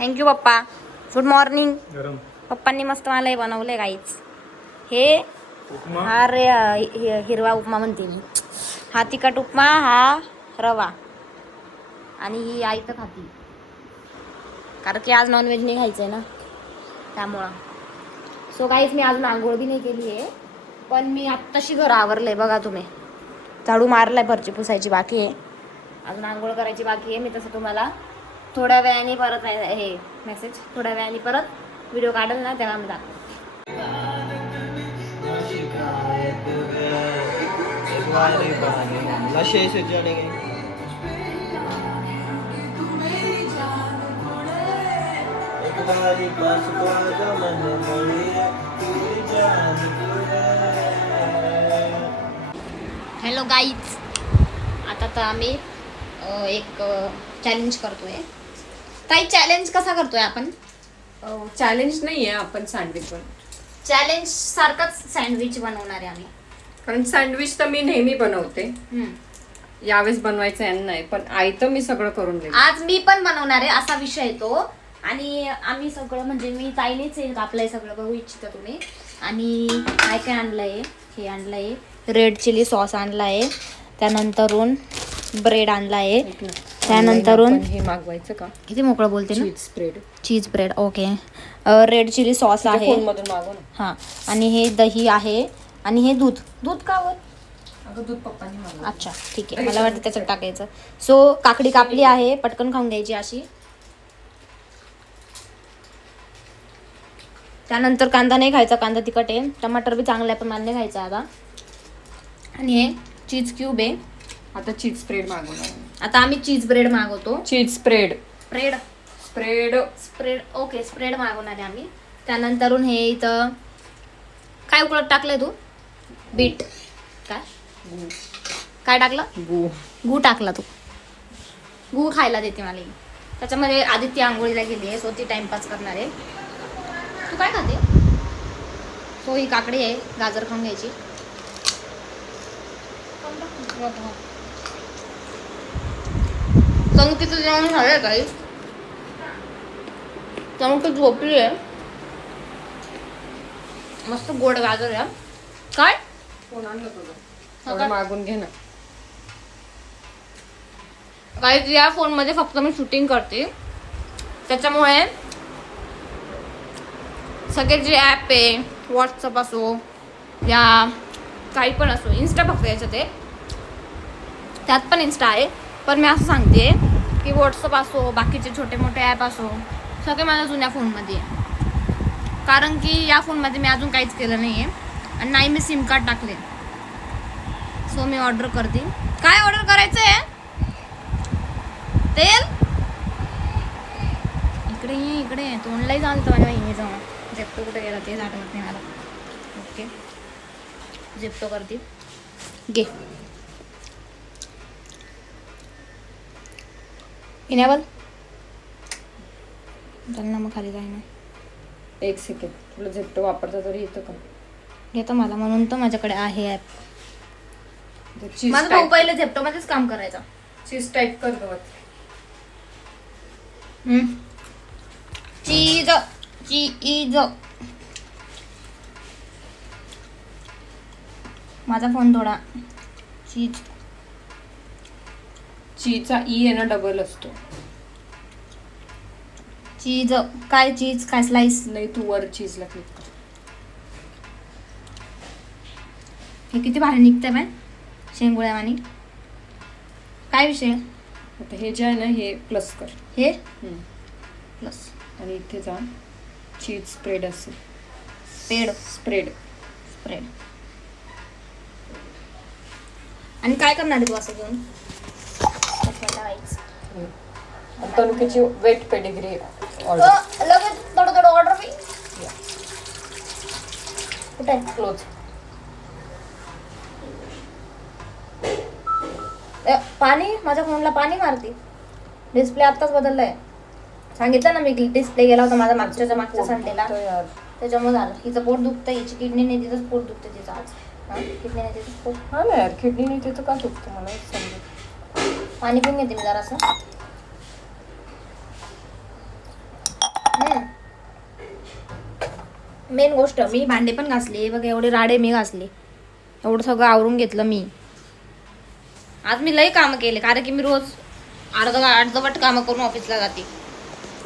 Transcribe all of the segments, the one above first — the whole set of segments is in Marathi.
थँक्यू पप्पा. Good morning. गरम पप्पांनी मस्त मला हे बनवलंय गाईच. हे उपमा. हा रे हिरवा उपमा म्हणते मी. हा तिखट उपमा, हा रवा आणि ही आई तर खाती कारण की आज नॉनव्हेज नाही खायचंय ना त्यामुळं. सो गाईच मी अजून आंघोळ बी नाही केली आहे, पण मी आत्ताशी घर आवरलंय बघा तुम्ही. झाडू मारलाय, फरची पुसायची बाकी आहे, अजून आंघोळ करायची बाकी आहे. मी तसं तुम्हाला थोड्या वेळाने परत हे मेसेज थोड्या वेळाने परत व्हिडिओ काढेल ना तेव्हा मी दाखवते. हॅलो गाईज, आता तर आम्ही एक चॅलेंज करतोय. काही चॅलेंज कसा करतोय आपण? चॅलेंज नाही आहे, आपण सँडविच बनवतो. चॅलेंज सारखंच सँडविच बनवणार आहे आम्ही. कारण सँडविच तर मी नेहमी बनवते, यावेळेस बनवायचं यांना नाही, पण आई तर मी सगळं करून देते. आज मी पण बनवणार आहे असा विषय आहे तो. आणि आम्ही सगळं म्हणजे मी ताईनेच आपलंय सगळं बघू इच्छिता तुम्ही. आणि काय काय आणलंय, हे आणलंय रेड चिली सॉस आणलाय, त्यानंतरून ब्रेड आणलाय, त्यानंतरून हे मागवायचं का? किती मोकळं बोलते ना. Cheese spread. Cheese bread okay. Red chilli sauce आहे फोन मधून मागव ना. हां. आणि हे दही आहे आणि हे दूध. दूध का वर? अगं दूध पप्पांनी मागवलं. अच्छा ठीक आहे, मला वाटतं त्याच्यात टाकायचं. सो काकडी कापली आहे, पटकन खाऊन घ्यायची अशी. त्यानंतर कांदा नाही खायचा, कांदा तिखट आहे. टमाटर बी चांगला आहे पण मला नाही खायचा आता. आणि हे चीज क्यूब आहे. आता चीज स्प्रेड मागवणार. आता आम्ही चीज ब्रेड मागवतो. Cheese spread. Bread spread spread okay, spread मागवणार आहे आम्ही. त्यानंतरून हे इथं काय उकळत टाकलंय तू? बीट. काय काय टाकलं? गू. गू टाकला तू. गू खायला देते मला ही. त्याच्यामध्ये आदित्य आंघोळीला गेली आहे, सो ती टाइमपास करणार आहे. तू काय खाते? सो ही काकडी आहे, गाजर खाऊन घ्यायची. चमकीचं जेवण झालंय काही. चमकी झोपली आहे. मस्त गोड गाजर आहे. काय फोन आणलं तुझं, थोडं मागून घे ना. काही या फोन मध्ये फक्त मी शूटिंग करते, त्याच्यामुळे सगळे जे ॲप आहे, व्हॉट्सअप असो या काही पण असो, इन्स्टा फक्त याच्यात आहे, त्यात पण इन्स्टा आहे. पण मी असं सांगते की व्हॉट्सअप असो, बाकीचे छोटे मोठे ॲप असो, सगळे माझ्या जुन्या फोनमध्ये आहे. कारण की या फोनमध्ये मी अजून काहीच केलं नाही आहे आणि नाही मी सिम कार्ड टाकले. सो मी ऑर्डर करते. काय ऑर्डर करायचं आहे? तेल इकडे ये, इकडे ये. तोंडलाही चालतं माझ्या बहिणीचं. झेप्टो कुठे गेला तेच आठवत नाही मला. ओके, झेप्टो करते. घे पिण्याबल त्यांना मग खाली जाय ना. एक सेकंड, तुला झेप्टो वापरता तरी येतं का? घेतो मला, म्हणून तर माझ्याकडे आहे ॲप. चीज माझा भाऊ पहिले झेप्टो मध्येच काम करायचा. चीज टाईप कर गवत. चीज चीज. माझा फोन थोडा चीज. चीजचा ई आहे ना डबल असतो. चीज काय? चीज काय? स्लाइस. नाही, तू वर चीजला क्लिक कर. हे किती भारी निघतंय बाय शेंगुळ्यावानी. काय विषय? आता हे जे आहे ना हे प्लस कर. हे प्लस आणि इथे जा, चीज स्प्रेड असेल. Paid spread spread. आणि काय करणार आहे तू असं घेऊन? तनुकीची वेट पेडिग्री ऑर्डर. लगेच थोडं थोडं ऑर्डर मी कुठे क्लोज. पाणी माझ्या फोनला पाणी मारते. डिस्प्ले आत्ताच बदललाय. सांगितलं ना मी, डिस्प्ले गेला होता माझा मागच्या संडेला, त्याच्यामुळे झालं. हिचं पोट दुखतं, हिची किडनी नाही, तिचंच पोट दुखतं तिचं आज. किडनी नाही तिचंच पोट. हा ना यार, किडनी नाही तिथं का दुखतं मला समजत. पाणी पिऊन घेते मी जरासं. मेन गोष्ट मी भांडे पण घासले बघ, एवढे राडे मी घासले, एवढं सगळं आवरून घेतलं मी. आज मी लई कामं केले, कारण की मी रोज अर्धवट कामं करून ऑफिसला जाते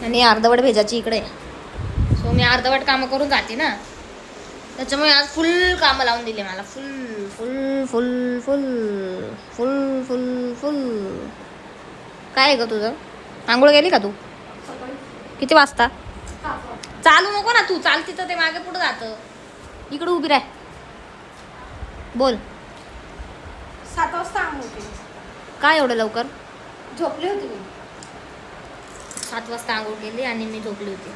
आणि अर्धवट भेजायची इकडे. सो मी अर्धवट कामं करून जाते ना, त्याच्यामुळे आज फुल कामं लावून दिले मला. फुल फुल फुल फुल फुल फुल फुल. काय आहे ग तुझं? आंघोळ गेली का तू? किती वाजता? चालू नको ना तू, चालती तर ते मागे पुढे जातं. इकडे उभी राह, बोल. 7 वाजता आंघोळ केली. काय एवढं लवकर? झोपली होती मी. 7 वाजता आंघोळ केली आणि मी झोपली होती.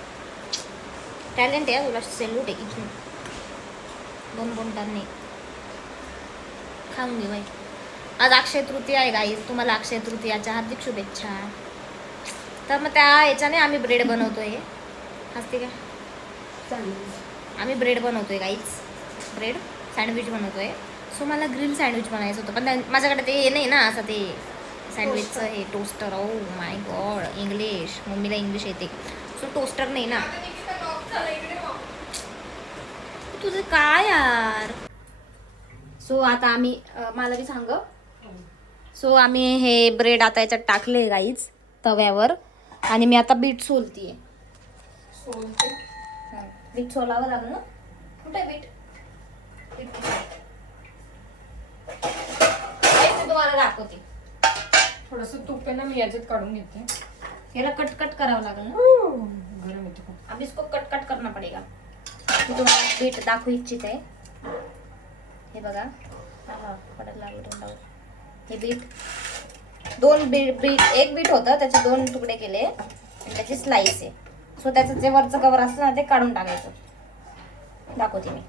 टॅलेंट आहे तुला, सेल्यूट आहे इथून. दोन बोलताना खाऊन घे बाई. आज अक्षय तृतीया आहे गाईज, तुम्हाला अक्षय तृतीयाच्या हार्दिक शुभेच्छा. तर मग त्या याच्याने आम्ही ब्रेड बनवतोय. हसते का? आम्ही ब्रेड बनवतोय गाईज, ब्रेड सँडविच बनवतोय. सो मला ग्रिल सँडविच बनायचं होतं, पण माझ्याकडे ते हे नाही ना, असं ते सँडविचचं हे toaster. Oh my God, English, मम्मीला इंग्लिश येते. सो टोस्टर नाही ना. तुझं काय यार. सो आता आम्ही मला बी सांग. सो आम्ही हे ब्रेड आता याच्यात टाकले गाईज तव्यावर, आणि मी आता बीट सोलतीये. बीट सोलावं लागलं ना. कुठे बीट? तुम्हाला दाखवते. थोडस तूप आहे ना, मी याच्यात काढून घेते. याला कट कट करावं लागेल ना. गरम येते खूप. अब इसको कट कट करना पडेगा. मी तुम्हाला बीट दाखवू इच्छित आहे. हे बघा, पडायला लागलं तोंडावर. हे बीट एक बीट होतं, त्याचे 2 तुकडे केले आणि त्याची स्लाइस आहे. सो त्याचं जे वरचं कवर असतं ना, ते काढून टाकायचं. दाखवते मी.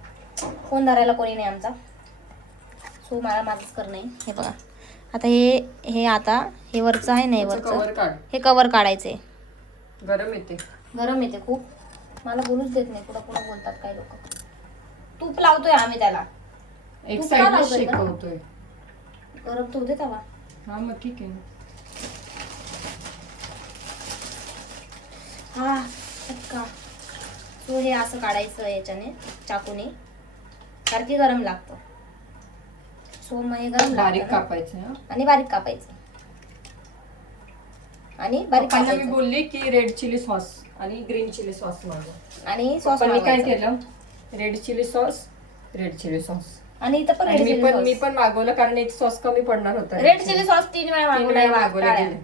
फोन धरायला कोणी नाही आमचा, सो मला माझंच करणं आहे. हे बघा, आता हे वरचं आहे ना, हे वरचं हे कवर काढायचंय. गरम येते. गरम येते खूप. मला बोलूच देत नाही, पुढं पुढं बोलतात काय लोक. तूप लावतोय आम्ही त्याला. एक तूप साइड का लावतोय का? शेकवतोय. गरम तर होते तवा. हा मग ठीक आहे. हा का. सो हे असं काढायचं याच्याने, चाकूने, कारण की गरम लागतं. सो मग हे गरम बारीक लागतं ना. कापायचं. आणि बारीक कापायचं. आणि बारीक पप्पांना मी कापायचं. बोलली की रेड चिली सॉस आणि ग्रीन चिली सॉस मागव. आणि सॉस पण मी काय केलं, red chilli sauce, red chilli sauce. आणि इथं पण आणि रेड मी चिली पण मागवलं, कारण एक सॉस कमी पडणार होता. रेड चिली सॉस 3 वेळा मागवलाय. मागवलं.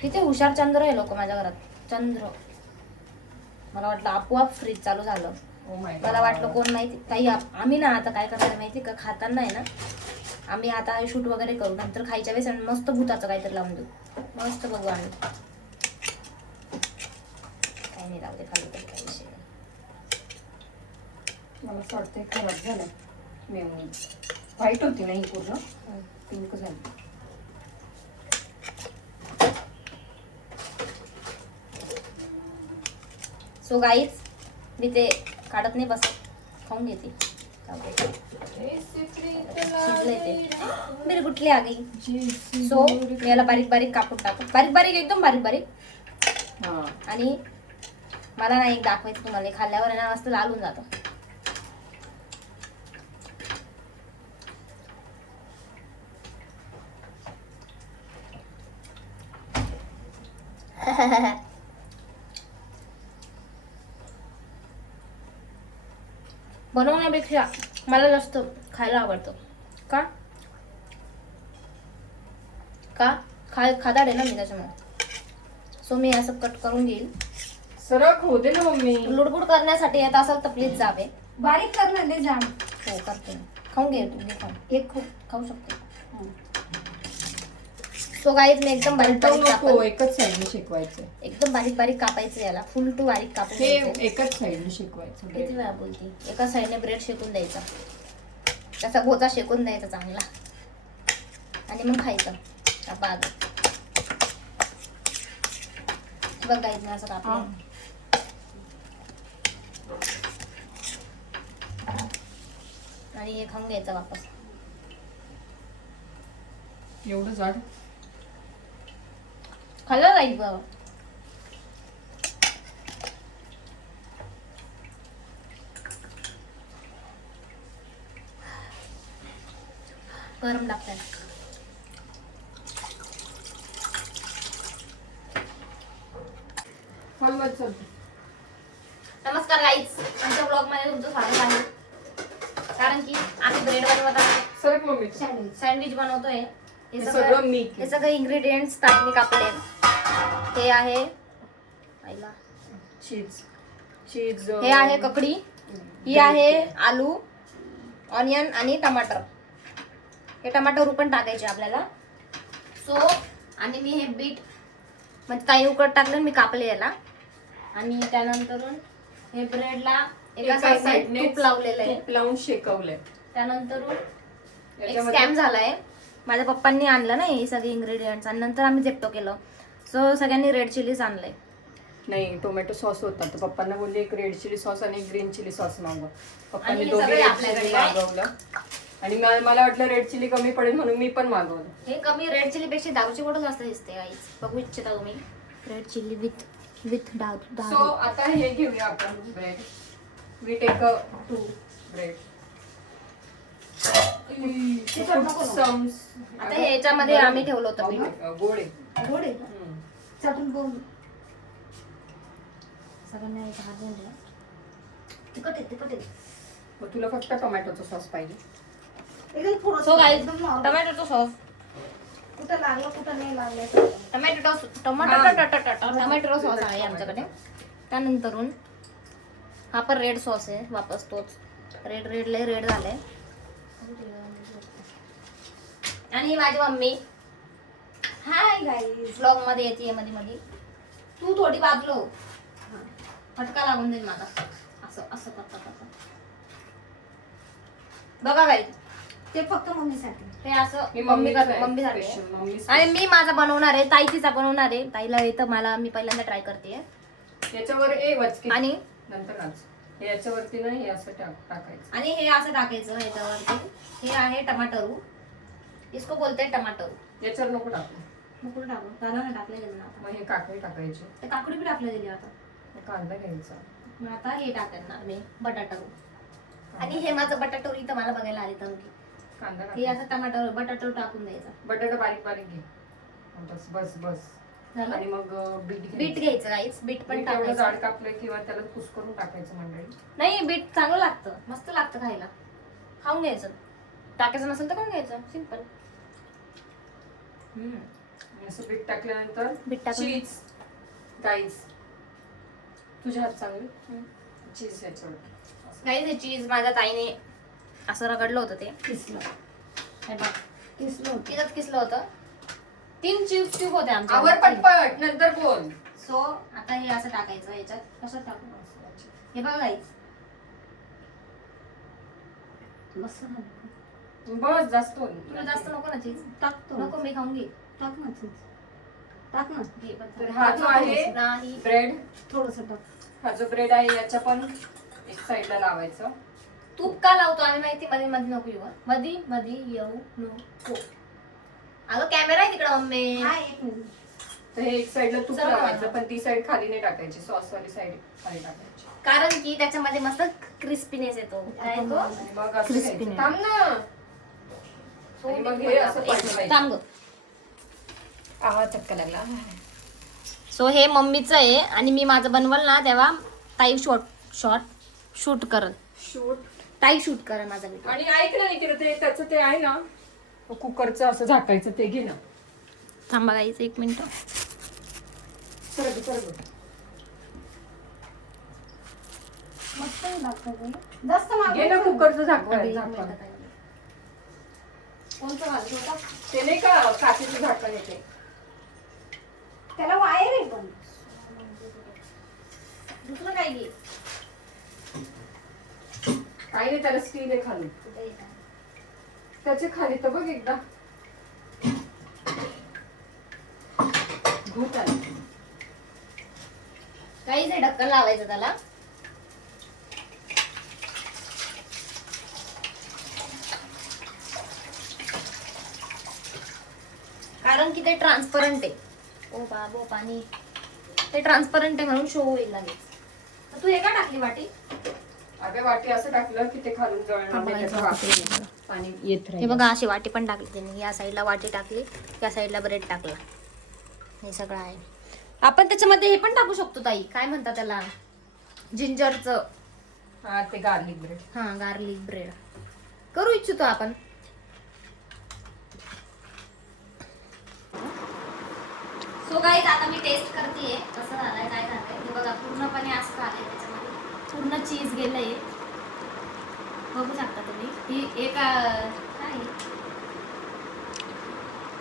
किती हुशार चंद्र आहे लोक माझ्या घरात. चंद्र. मला वाटलं आपोआप फ्रीज चालू झालं. मला वाटलं कोण माहिती काही. आम्ही ना आता काय करणार माहिती का, खाताना आहे ना, आम्ही आता शूट वगैरे करू, नंतर खायच्या वेळेस आणि मस्त भूताचं काहीतरी लावून देऊ. मस्त बघू आम्ही. काही नाही, राहू दे खाली तरी, काही विषय नाही. मला असं वाटतंय खराब झालं. व्हाईट होती ना ही, पूर्ण पिंक झाली. सो गाईज, मी ते काढत नाही बसत, खाऊन घेते. शिजलंय ते. मेरी गुटली आ गई. सो मी याला बारीक बारीक कापून टाकू. बारीक बारीक, एकदम बारीक बारीक. आणि मला ना एक दाखवायचं तुम्हाला, खाल्ल्यावर आहे ना मस्त लाल होऊन जातं. बनवण्यापेक्षा मला जास्त खायला आवडतं. का खादाड आहे ना मी, त्याच्यामुळे. सो मी असं कट करून घेईल. सरळ होते ना मम्मी. लुडबुड करण्यासाठी येत असेल तर प्लीज जावे. बारीक करणार नाही जाम. हो करते ना. खाऊन घे तू, खाऊन. एक खाऊ शकते. सो गाईज, मी एकदम बारीक बारीक नको, एकच साईडने शिकवायचं. एकदम बारीक बारीक कापायचं याला. फुल टू बारीक कापून हे घ्यायचं. एकच साईडने शिकवायचं. किती वेळा बोलते. एका साईडने ब्रेड शेकून द्यायचा, त्याचा गोचा शेकून द्यायचा चांगला, आणि मग खायचं. बघ गाईज, मी असं कापलं. आणि हे खाऊन घ्यायचं वापस. एवढं जाड खाल्लं राहील बाबा. गरम लागतंय. नमस्कार गाईज, आमच्या ब्लॉग मध्ये तुमचं स्वागत आहे. कारण की आम्ही ब्रेड बनवत आहोत, सरक मम्मी. सँडविच बनवतोय. हे सगळं मी हे सगळे इंग्रेडियंट्स टाकणी कापले. हे आहे आईला चीज. हे आहे ककडी, ही आहे आलू, ऑनियन आणि टमाटर. हे टमाटर पण टाकायचे आपल्याला. सो आणि मी हे बीट म्हणजे ताई उकड टाकलं, मी कापले याला. आणि त्यानंतर हे ब्रेडला एका साईडने तूप लावलेलं आहे, तूप लावून शेकवलंय. त्यानंतर एक स्कॅम झालाय. माझ्या पप्पांनी आणलं ना हे सगळे इंग्रेडियंट्स आणि नंतर आम्ही जेप्टो केलं. सो सगळ्यांनी रेड चिलीज आणलंय. नाही, टोमॅटो सॉस होता तर पप्पांना बोलले एक रेड चिली सॉस आणि एक ग्रीन चिली सॉस मागव. पप्पांनी आणि हे दोघे सगळे रेड आपल्याकडे चिली आहे. मागवलं आणि मला वाटलं रेड चिली कमी पडेल म्हणून मी पण मागवलं. हे कमी रेड चिली पेक्षा दारूची बोटल जास्त दिसते गाईज. बघू इच्छिता तुम्ही रेड चिली विथ दारू. सो आता हे घेऊया आपण ब्रेड. We take 2 bread. आता हे याच्यामध्ये आम्ही ठेवलं होतं पीठ. गोळे. गोडे चटून बघ. सगळ्यांना एक हात देऊन द्या. तिखट आहे, तिखट आहे. मग तुला फक्त टोमॅटोचा सॉस पाहिजे. एकदम थोडंसं. सो गाईज एकदम normal. टोमॅटोचा सॉस, कुठं लागलं कुठं नाही लागलं. टोमॅटो सॉस आहे आमच्याकडे. त्यानंतरून हा पण रेड सॉस आहे, वापस तोच. रेड झालंय. आणि ही माझी मम्मी हाय गाईज. ब्लॉग मध्ये येते मध्ये मध्ये. तू थोडी बाजलो, फटका लागून जाईल मला. असं असं करता बघा गाईज. ते फक्त मम्मीसाठी. हे असं मम्मी साठी. आणि मी माझा बनवणार आहे, ताई तिचा बनवणार आहे. ताईला येतं, मला मी पहिल्यांदा ट्राय करते. याच्यावर वचकी आणि नंतर नाच. हे याच्यावरती ना हे असं टाकायचं आणि हे असं टाकायचं ह्याच्यावरती. हे आहे टमाटरू, इसको बोलते टमाटरू. याच्यावर नको टाकू. नको टाकू, त्याला ना टाकले गेलं ना आता. मग हे काकडी टाकायची. ते काकडी बी टाकले गेली आता. कांदा घ्यायचा. मग आता हे टाकणार मी बटाटू. आणि हे माझं बटाटू इथं मला बघायला आले तर कांदा हे असं टमाटर बटाटू टाकून द्यायचा. बटाटा बारीक बारीक घे. बस बस बस. झालं? आणि मग बीट घ्यायचं गाईस. बीट पण बीट एवढं टाकायचं. जाड कापलं किंवा त्याला कुस्करून टाकायचं मंडळी. नाही, बीट चांगलं लागतं, मस्त लागतं खायला. खाऊन घ्यायचं. टाकायचं नसेल तर खाऊन घ्यायचं, सिंपल. असं बीट टाकल्यानंतर बीट टाकून चीज. गाईस तुझ्या हात चांगली चीज याच्यावर. गाईस हे चीज माझ्या ताईने असं रगडलं होतं, ते किसलं हे बघ किसलं होतं. तिथंच किसलं होतं. 3 चीज क्यूब होते आमच्या. आवर पटपट नंतर बोल. सो आता हे असं टाकायचं याच्यात. कसं टाकू हे बघा गाईस. मस्त झालं. बस जास्त तुला जास्त नको ना चीज? टाकतो. नको, मी खाऊन घे. टाक ना चीज. टाक ना. घे पण तर थोडं. हा जो आहे नाही. ब्रेड. थोडंसं टाक. हा जो ब्रेड आहे याच्या पण एक साइडला लावायचं. तूप का लावतो आम्ही माहिती? मध्ये मध्ये नको येऊ. मध्ये येऊ नको. अगं कॅमेरा आहे तिकडं मम्मी. हा, एक मिनिट. तर हे एक साइडला तूप सर्व लावायचं लावा. पण ती साइड खाली नाही टाकायची. सॉस वाली साइड खाली टाकायची. कारण की त्याच्यामध्ये मस्त क्रिस्पीनेस येतो. काय येतो? आणि मग असं Crispy घ्यायचं. नाही. थांब ना. आणि मग हे असं पाठवायचं. थांब गं. आवाज चटका लागला. सो हे मम्मीचं आहे आणि मी माझं बनवल ना तेव्हा ताई शूट करल. शूट. ताई शूट करल माझा व्हिडिओ. आणि ऐक ना इकडे ते त्याचं ते आहे ना कुकरचं असं झाकायचं ते घे ना. थांबा गाईच 1 मिनिट. सरग. मस्त लागतं ते. जास्त घे ना मागवायचं. कुकरचं झाकण. कोणतं घालतो होता? ते नाही का काचेचं झाकण येते. त्याला वायर आहे पण. दुसरं काय घे. काही नाही त्याला स्टील आहे खाली. त्याच्या खाली तर बघ एकदा घुट आली. काहीच आहे, ढक्कन लावायचं त्याला. कारण की ते ट्रान्सपरंट आहे. ओ बाबो पाणी ते ट्रान्सपरंट आहे म्हणून शो होईल लगेच. तर तू हे का टाकली वाटी? अगं वाटी असं टाकलं की ते खालून जळणार नाही, त्याचं वाफेने पाणी येत हे राहील. बघा अशी वाटी पण टाकली त्यांनी. या साईडला वाटी टाकली, या साईडला ब्रेड टाकला. हे सगळं आहे. आपण त्याच्यामध्ये हे पण टाकू शकतो ताई, काय म्हणतात त्याला, जिंजरचं. हा ते गार्लिक ब्रेड. हा गार्लिक ब्रेड करू इच्छितो आपण. सो गाईज आता मी टेस्ट करतेय कसं झालंय काय झालंय. हे बघा पूर्णपणे असं झालंय, त्याच्यामध्ये पूर्ण चीज गेलंय. बघू शकता तुम्ही. ही एक काय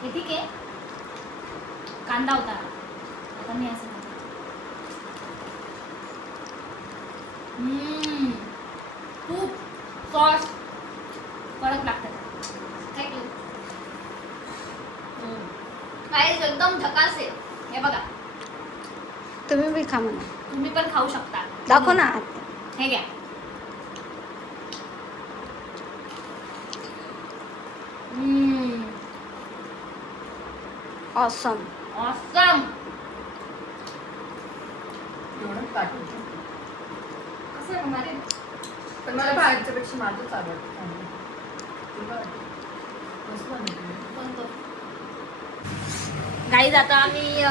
हे ठीक आहे. कांदा होता आता मी असं खूप सॉस कडक लागतात. थँक्यू. काय एकदम झकास आहे. हे बघा तुम्ही बी खा म्हणा. तुम्ही पण खाऊ शकता. दाखव ना. हे घ्या. ऑसम. ऑसम. एवढं टाकून. कसं आहे मारे? पण मला बाहेरच्या पेक्षा माझंच आवडतं. गाईज आता आम्ही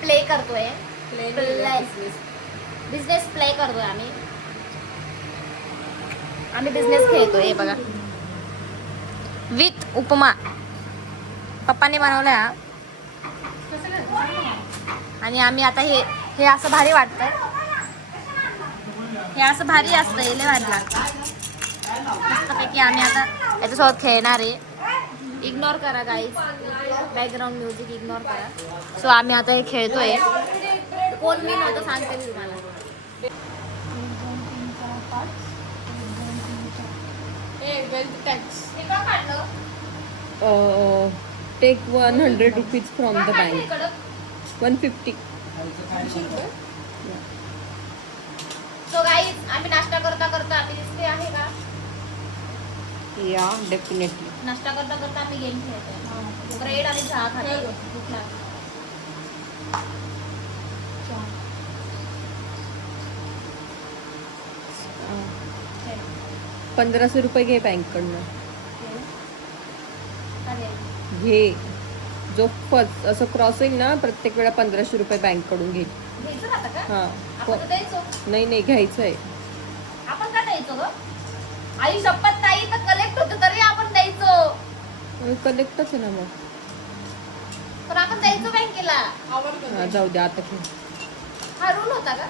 प्ले करतोय. बिझनेस प्ले करतोय आम्ही. बिझनेस खेळतोय. हे बघा विथ उपमा पप्पाने बनवला. आणि आम्ही आता हे असं भारी वाटतंय. हे असं भारी असतं. हे लय भारी लागतं. मस्तपैकी आम्ही आता याच्यासोबत खेळणार आहे. इग्नोर करा गाईज, बॅकग्राऊंड म्युझिक इग्नोर करा. सो आम्ही आता हे खेळतोय. कोण मी नव्हतं सांगते मी तुम्हाला. हे का काढलं? Take 100 rupees from the bank. 150. So guys आम्ही नाश्ता करता करता आम्ही दिसते आहे का? या डेफिनेटली. नाश्ता करता करता आम्ही गेम खेळतोय. ब्रेड आणि चहा खातो. भूक लागली. 1500 रुपये घे बँककडनं. चालेल. घे. जो फर्स्ट असं क्रॉस होईल ना प्रत्येक वेळा 1500 रुपये बँककडून घे. घ्यायचं राहतं का? हा. आपण तर द्यायचो. नाही घ्यायचं आहे. आपण का द्यायचो ग? आई शपथ नाही तर कलेक्ट होतं तरी आपण द्यायचो. कलेक्टच आहे ना मग. पण आपण द्यायचो बँकेला. हा जाऊ दे आता घे. हा रूल होता का?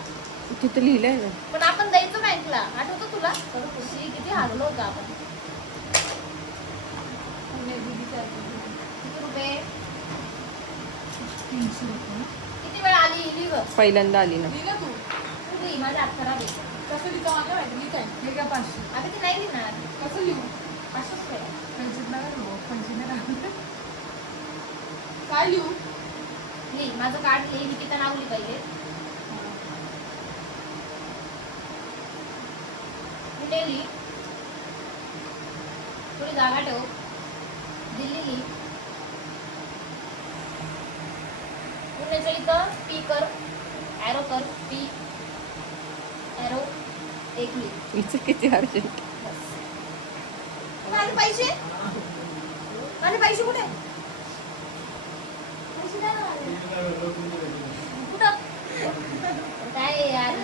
तिथं लिहिलंय ना. पण आपण द्यायचो बँकला. आठवतं तुला? खुशी किती हारलो होतं आपण. किती रुपये? 300 रुपये. किती वेळ आली इली ग? पहिल्यांदा आली ना. तू घे, माझा हात खराब आहे. कसं लिहितो माझ्या माहिती काय? हे का 500? अगं ती नाही लिहिणार. कसं लिहू? 500 रुपये. 500 नका लिहू. 500 नका. काय लिहू? लिही, माझं कार्ड लिही. निकिता नाव लिही पहिले. पुणे लिही. थोडी जागा ठेव. दिल्ली लिही. पुण्याच्या इथं पी कर, ॲरो कर. पी ॲरो 1 लिही. हिचं किती अर्जंट. माझे पैसे? माझे पैसे कुठे? पैसे द्या ना मला. कुठं? काय यार.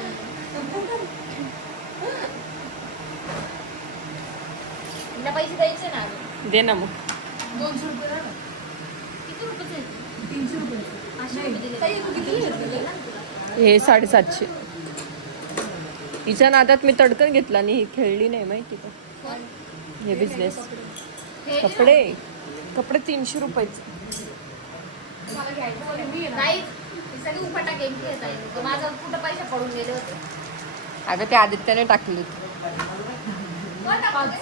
हिला पैसे द्यायचे ना अजून. दे ना मग. 200 रुपये द्या ना. किती रुपये आहेत? 300 रुपये. 500 रुपये दिले. ताई, तू किती घेतलेले ना तुला? हे 750. हिच्या नादात मी तडकन घेतला आणि ही खेळली नाही माहिती का. कोण? हे बिझनेस. हे कपडे 300 रुपयाचे. मला घ्यायचं मला मी येणार. नाही, ही सगळी उपाटा गेम खेळत आहे. माझं कुठं पैसे पडून गेले होते. अगं ते आदित्याने टाकले होते. कोण टाकलं?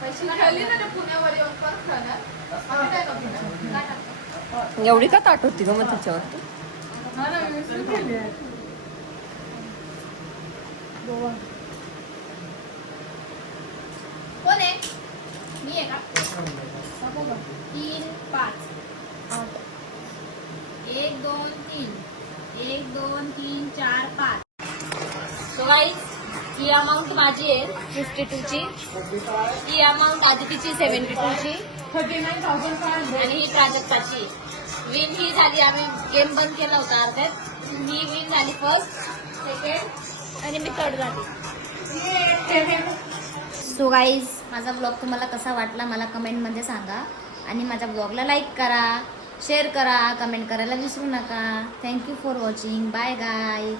पैसे का खेळली टाकले? ना ते पुण्यावर येऊन परत खेळणार. आम्ही काय करतो? का टाकलं? एवढी का ताट होती ग मग त्याच्यावरती. हा ना, मी विसरून गेले. गोवा. कोण आहे? मी आहे का? दाखव का? 3, 5, 8. 2 3 1 2 3 4 5. सो गाईज ही अमाऊंट माझी आहे 52ची. ही अमाऊंट आदितीची 72ची 39,500. आणि ही प्राजक्ताची. विन ही झाली, आम्ही गेम बंद केला होता अर्ध्यात. ही विन झाली फर्स्ट, सेकंड आणि मी थर्ड झाली. सो गाईज माझा ब्लॉग तुम्हाला कसा वाटला मला कमेंटमध्ये सांगा. आणि माझ्या ब्लॉगला लाईक करा, शेअर करा, कमेंट करायला विसरू नका. Thank you for watching. Bye guys.